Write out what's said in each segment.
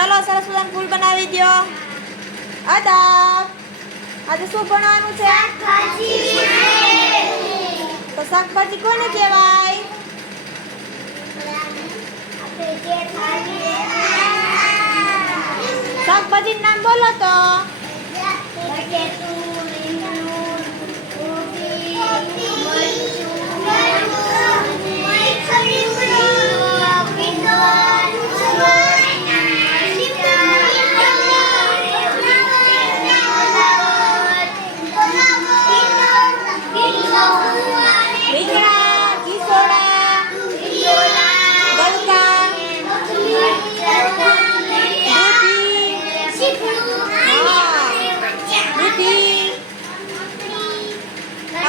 ચલો સરસ મજાનું ફૂલ બનાવી દો. આદા આજે શું બનાવવાનું છે? તો શાકભાજી કોને કહેવાય? શાકભાજીનું નામ બોલો તો.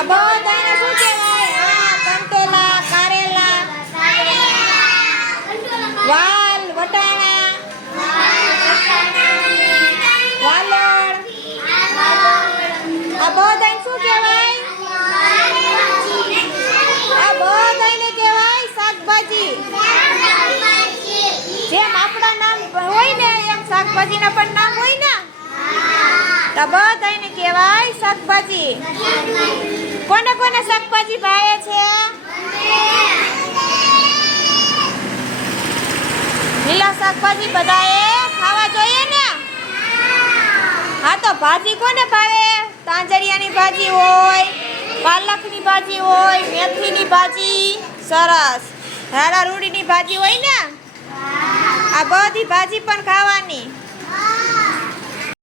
આ બધાને શું કહેવાય? કંટોલા, કારેલા, વાલ, વટાણા, વાલોળ. આ બધાને શું કહેવાય? આ બધાને કહેવાય શાકભાજી. જેમ આપણા નામ હોય ને એમ શાકભાજીના પણ નામ હોય ને. તો બધાને કહેવાય શાકભાજી. કોને કોને શાકભાજી ભાવે છે? લીલા શાકભાજી બધાએ ખાવા જોઈએ ને. હા તો ભાજી કોને ભાવે? તાંજરિયાની ભાજી હોય, પાલકની ભાજી હોય, મેથીની ભાજી, સરસ રાડા રૂડીની ભાજી હોય ને. આ બધી ભાજી પણ ખાવાની.